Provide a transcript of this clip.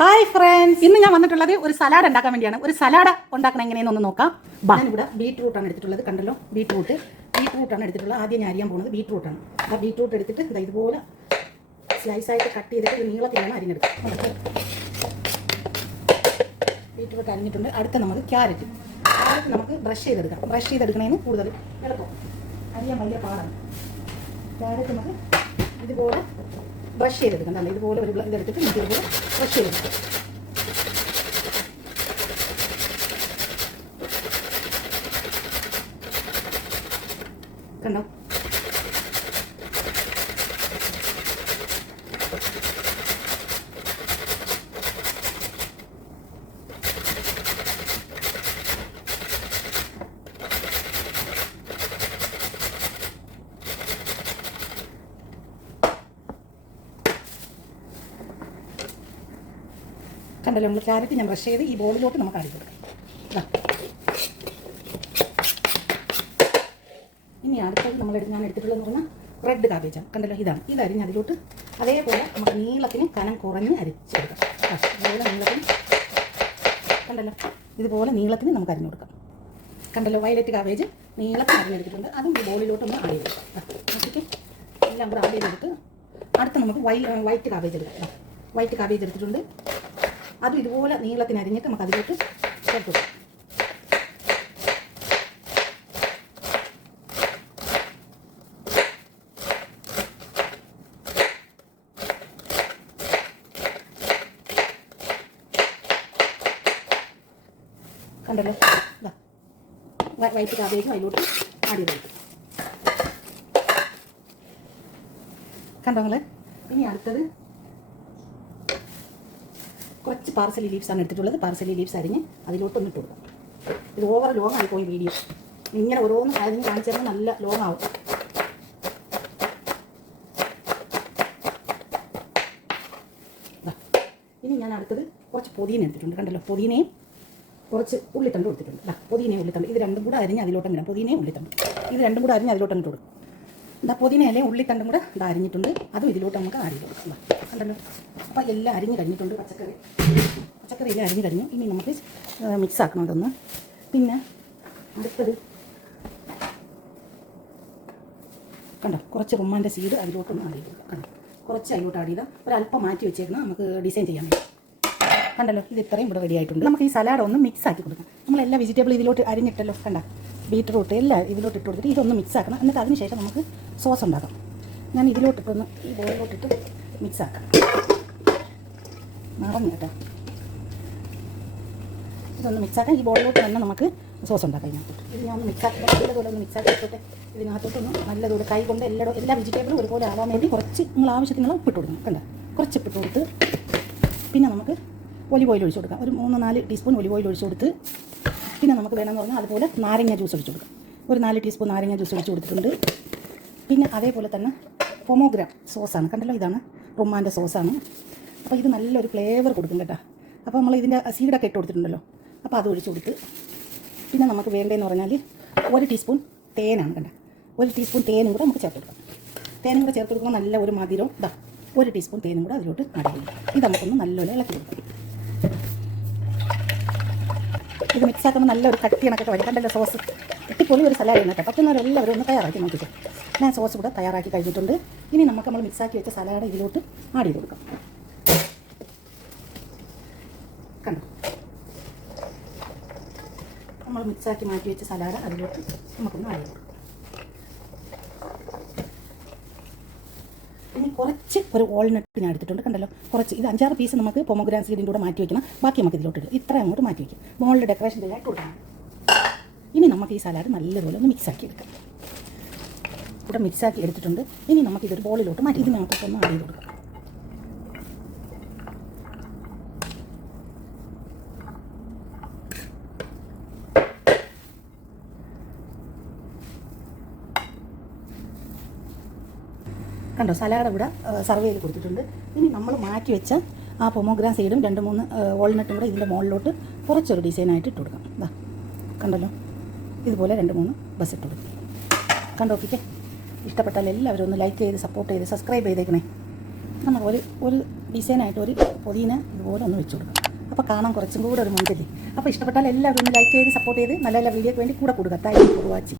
Hi friends, ഇന്ന് ഞാൻ വന്നിട്ടുള്ളത് ഒരു സലാഡ് ഉണ്ടാക്കാൻ വേണ്ടിയാണ്. ഒരു സലാഡ് ഉണ്ടാക്കണം എങ്ങനെയെന്നൊന്ന് നോക്കാം. ഞാനിവിടെ ബീറ്റ്റൂട്ടാണ് എടുത്തിട്ടുള്ളത്. കണ്ടല്ലോ, ബീറ്റ്റൂട്ടാണ് എടുത്തിട്ടുള്ളത്. ആദ്യം ഞാൻ അറിയാൻ പോകുന്നത് ബീറ്റ്റൂട്ടാണ്. ആ ബീറ്റ്റൂട്ട് എടുത്തിട്ട് ഇതുപോലെ സ്ലൈസായിട്ട് കട്ട് ചെയ്തിട്ട് നീളത്തിലാണ് അരിഞ്ഞെടുക്കുക. ബീറ്റ്റൂട്ട് അരിഞ്ഞിട്ടുണ്ട്. അടുത്ത നമുക്ക് ക്യാരറ്റ് നമുക്ക് ബ്രഷ് ചെയ്തെടുക്കണേന് കൂടുതൽ എളുപ്പം. അറിയാൻ വലിയ പാടാണ്. ക്യാരറ്റ് നമുക്ക് ഇതുപോലെ ബ്രഷ് ചെയ്തെടുക്കാം. അല്ല, ഇതുപോലെ ഒരു ഇതെടുത്തിട്ട് നമുക്ക് ഇതുപോലെ ബ്രഷ് ചെയ്തെടുക്കാം. കണ്ടോ, കണ്ടല്ലോ, നമ്മൾ ക്യാരറ്റ് ഞാൻ ബ്രഷ് ചെയ്ത് ഈ ബോളിലോട്ട് നമുക്ക് അടി കൊടുക്കാം. ഇനി അടുത്തത് ഞാൻ എടുത്തിട്ടുള്ളതെന്ന് പറഞ്ഞാൽ റെഡ് കാബേജാണ്. കണ്ടല്ലോ, ഇത് അരിഞ്ഞ് അതിലോട്ട് അതേപോലെ നമുക്ക് നീളത്തിന് കനം കുറഞ്ഞ് അരിച്ചെടുക്കാം. അതുപോലെ നീളത്തിന് കണ്ടല്ലോ, ഇതുപോലെ നീളത്തിന് നമുക്ക് അരിഞ്ഞു കൊടുക്കാം. കണ്ടല്ലോ, വയലറ്റ് കാബേജ് നീളത്തിന് അരിഞ്ഞെടുത്തിട്ടുണ്ട്. അതും ഈ ബോളിലോട്ട് ഒന്ന് ആഡ് ചെയ്തെടുക്കാം. എല്ലാം കൂടെ ആഡ് ചെയ്തെടുത്ത് അടുത്ത് നമുക്ക് വൈറ്റ് കാബേജ് എടുക്കാം. വൈറ്റ് കാബേജ് എടുത്തിട്ടുണ്ട്. അതും ഇതുപോലെ നീളത്തിന് അരിഞ്ഞിട്ട് നമുക്ക് അതിലോട്ട് ചേർത്ത് കൊടുക്കാം. കണ്ടല്ലോ, വൈറ്റ് കാബേജും അതിലോട്ട് ആഡ് ചെയ്ത് കൊടുക്കും. കണ്ടോ നിങ്ങൾ. ഇനി അടുത്തത് കുറച്ച് പാർസലി ലീവ്സാണ് എടുത്തിട്ടുള്ളത്. പാർസലി ലീവ്സ് അരിഞ്ഞ് അതിലോട്ടൊന്ന് ഇട്ട് കൊടുക്കാം. ഇത് ഓവർ ലോങ് ആയിപ്പോയി വീഡിയോ. ഇങ്ങനെ ഓരോന്നും അരിഞ്ഞ് കാണിച്ചാൽ നല്ല ലോങ് ആവും. ഇനി ഞാൻ അടുത്തത് കുറച്ച് പുതിന എടുത്തിട്ടുണ്ട്. കണ്ടല്ലോ, പുതിനയും കുറച്ച് ഉള്ളിത്തണ്ട് കൊടുത്തിട്ടുണ്ട്. പുതിനയും ഉള്ളിത്തണ്ട് ഇത് രണ്ടും കൂടെ അരിഞ്ഞ് അതിലോട്ടം ഇടാം. പുതിനയും ഉള്ളിത്തണ്ട് ഇത് രണ്ടും കൂടെ അരിഞ്ഞ് അതിലോട്ടം ഇട്ട് കൊടുക്കും. പുതിനയിലെ ഉള്ളിത്തണ്ടും കൂടെ അരിഞ്ഞിട്ടുണ്ട്. അതും ഇതിലോട്ട് നമുക്ക് അരിഞ്ഞ് കൊടുക്കാം. കണ്ടല്ലോ, അപ്പോൾ എല്ലാം അരിഞ്ഞ് കഴിഞ്ഞിട്ടുണ്ട്. പച്ചക്കറി എല്ലാം അരിഞ്ഞ് കഴിഞ്ഞു. ഇനി നമുക്ക് മിക്സ് ആക്കണം അതൊന്ന്. പിന്നെ അടുത്തത് കണ്ടോ, കുറച്ച് റുമ്മാൻ്റെ സീഡ് അതിലോട്ടൊന്ന് ആഡ് ചെയ്ത് കൊടുക്കാം. കണ്ടോ, കുറച്ച് അതിലോട്ട് ആഡ് ചെയ്താൽ ഒരല്പം മാറ്റി വെച്ചേക്കണം, നമുക്ക് ഡിസൈൻ ചെയ്യാൻ വേണ്ടി. കണ്ടല്ലോ, ഇത് ഇത്രയും ഇവിടെ റെഡി ആയിട്ടുണ്ട്. നമുക്ക് ഈ സലാഡ് ഒന്ന് മിക്സ് ആക്കി കൊടുക്കാം. നമ്മളെല്ലാ വെജിറ്റബിൾ ഇതിലോട്ട് അരിഞ്ഞിട്ടല്ലോ. കണ്ട, ബീറ്റ്റൂട്ട് എല്ലാം ഇതിലോട്ട് ഇട്ട് കൊടുത്തിട്ട് ഇതൊന്ന് മിക്സ് ആക്കണം. എന്നിട്ട് അതിന് ശേഷം നമുക്ക് സോസ് ഉണ്ടാക്കാം. ഞാൻ ഇതിലോട്ടിട്ടൊന്ന് ഈ ബോളിലോട്ടിട്ട് മിക്സ് ആക്കാം. നിറഞ്ഞു കേട്ടോ, ഇതൊന്ന് മിക്സ് ആക്കാം. ഈ ബോളിലോട്ട് തന്നെ നമുക്ക് സോസ് ഉണ്ടാക്കാം. ഇതിനകത്തോട്ട് ഇത് ഞാൻ ഒന്ന് മിക്സ് ആക്കി നല്ലതുപോലെ ഒന്ന് മിക്സ് ആക്കിയിട്ടോട്ടെ. ഇതിനകത്തോട്ടൊന്ന് നല്ലതുപോലെ കൈ കൊണ്ട് എല്ലാ വെജിറ്റബിളും ഒരുപോലെ ആവാൻ വേണ്ടി കുറച്ച് നിങ്ങൾ ആവശ്യത്തിനുള്ള ഉപ്പിട്ട് കൊടുക്കണം. കണ്ട, കുറച്ച് ഉപ്പിട്ട് കൊടുത്ത് പിന്നെ നമുക്ക് ഒലിവ് ഓയിൽ ഒഴിച്ച് കൊടുക്കാം. ഒരു 3-4 ടീസ്പൂൺ ഒലിവ് ഓയിൽ ഒഴിച്ച് കൊടുത്ത് പിന്നെ നമുക്ക് വേണമെന്ന് പറഞ്ഞാൽ അതുപോലെ നാരങ്ങ ജ്യൂസ് ഒഴിച്ച് കൊടുക്കാം. ഒരു 4 ടീസ്പൂൺ നാരങ്ങ ജ്യൂസ് ഒഴിച്ച് കൊടുത്തിട്ടുണ്ട്. പിന്നെ അതേപോലെ തന്നെ പൊമോഗ്രാം സോസാണ്. കണ്ടല്ലോ, ഇതാണ് റുമ്മാൻ്റെ സോസാണ്. അപ്പോൾ ഇത് നല്ലൊരു ഫ്ലേവർ കൊടുക്കും കേട്ടോ. അപ്പോൾ നമ്മൾ ഇതിൻ്റെ സീഡൊക്കെ ഇട്ട് കൊടുത്തിട്ടുണ്ടല്ലോ, അപ്പോൾ അത് ഒഴിച്ച് കൊടുത്ത് പിന്നെ നമുക്ക് വേണ്ടതെന്ന് പറഞ്ഞാൽ 1 ടീസ്പൂൺ തേനാണ്. കണ്ട, 1 ടീസ്പൂൺ തേനും കൂടെ നമുക്ക് ചേർത്ത് കൊടുക്കാം. തേനും കൂടെ ചേർത്ത് കൊടുക്കുമ്പോൾ നല്ല ഒരു മധുരം. 1 ടീസ്പൂൺ തേനും കൂടെ അതിലോട്ട് ആഡ് ചെയ്യും. ഇത് നമുക്കൊന്ന് നല്ലപോലെ ഇളക്കി കൊടുക്കാം. ഇത് മിക്സ് ആക്കുമ്പോൾ നല്ലൊരു കട്ടി കണക്കൊക്കെ വരും. കണ്ടല്ലോ, സോസ് ഇട്ടിപ്പൊളി ഒരു സലാഡ് കേട്ടോ. പറ്റുന്നവരെല്ലാവരും ഒന്ന് തയ്യാറാക്കി നോക്കിയിട്ട്. ഞാൻ സോസ് കൂടെ തയ്യാറാക്കി കഴിഞ്ഞിട്ടുണ്ട്. ഇനി നമുക്ക് നമ്മൾ മിക്സാക്കി വെച്ച സലാഡ് ഇതിലോട്ട് ആഡ് ചെയ്ത് കൊടുക്കാം. കണ്ടോ, നമ്മൾ മിക്സാക്കി മാറ്റി വെച്ച സലാഡ് അതിലോട്ട് നമുക്കൊന്ന് ആഡ് ചെയ്ത് കൊടുക്കാം. ഇനി കുറച്ച് ഒരു വാൾനട്ട് ഞാൻ എടുത്തിട്ടുണ്ട്. കണ്ടല്ലോ, കുറച്ച് ഇത് 5-6 പീസ് നമുക്ക് പൊമോഗ്രാനൈറ്റ് സീഡിൻ്റെ കൂടെ മാറ്റി വയ്ക്കണം. ബാക്കി നമുക്ക് ഇതിലോട്ട് ഇടും. ഇത്ര അങ്ങോട്ട് മാറ്റി വയ്ക്കും. മോളിൽ ഡെക്കറേഷൻ ചെയ്യാനായിട്ട് കൊടുക്കണം. ഇനി നമുക്ക് ഈ സലാഡ് നല്ലതുപോലെ ഒന്ന് മിക്സാക്കി എടുക്കാം. ഇവിടെ മിക്സാക്കി എടുത്തിട്ടുണ്ട്. ഇനി നമുക്ക് ഇതൊരു ബോളിലോട്ട് മാറ്റി ഇത് നമുക്കൊന്ന് ആഡ് ചെയ്ത് കൊടുക്കാം. കണ്ടോ, സലാഡ് ഇവിടെ സർവ് ചെയ്ത് കൊടുത്തിട്ടുണ്ട്. ഇനി നമ്മൾ മാറ്റി വെച്ച ആ പൊമോഗ്രാൻ സൈഡും 2-3 വാൾനട്ടും കൂടെ ഇതിൻ്റെ മുകളിലോട്ട് കുറച്ചൊരു ഡിസൈനായിട്ട് ഇട്ട് കൊടുക്കാം. കണ്ടല്ലോ, ഇതുപോലെ 2-3 ബസ് ഇട്ട് കൊടുക്കും. കണ്ടോക്കിക്കേ. ഇഷ്ടപ്പെട്ടാൽ എല്ലാവരും ഒന്ന് ലൈക്ക് ചെയ്ത് സപ്പോർട്ട് ചെയ്ത് സബ്സ്ക്രൈബ് ചെയ്തേക്കണേ. നമ്മൾ ഒരു ഡിസൈനായിട്ട് ഒരു പൊതിന ഇതുപോലെ ഒന്ന് വെച്ച് കൊടുക്കാം. അപ്പോൾ കാണാൻ കുറച്ചും കൂടെ ഒരു മുൻപില്ലേ. അപ്പോൾ ഇഷ്ടപ്പെട്ടാൽ എല്ലാവരും ഒന്ന് ലൈക്ക് ചെയ്ത് സപ്പോർട്ട് ചെയ്ത് നല്ല നല്ല വീഡിയോക്ക് വേണ്ടി കൂടെ കൊടുക്കുക. Thank you for watching.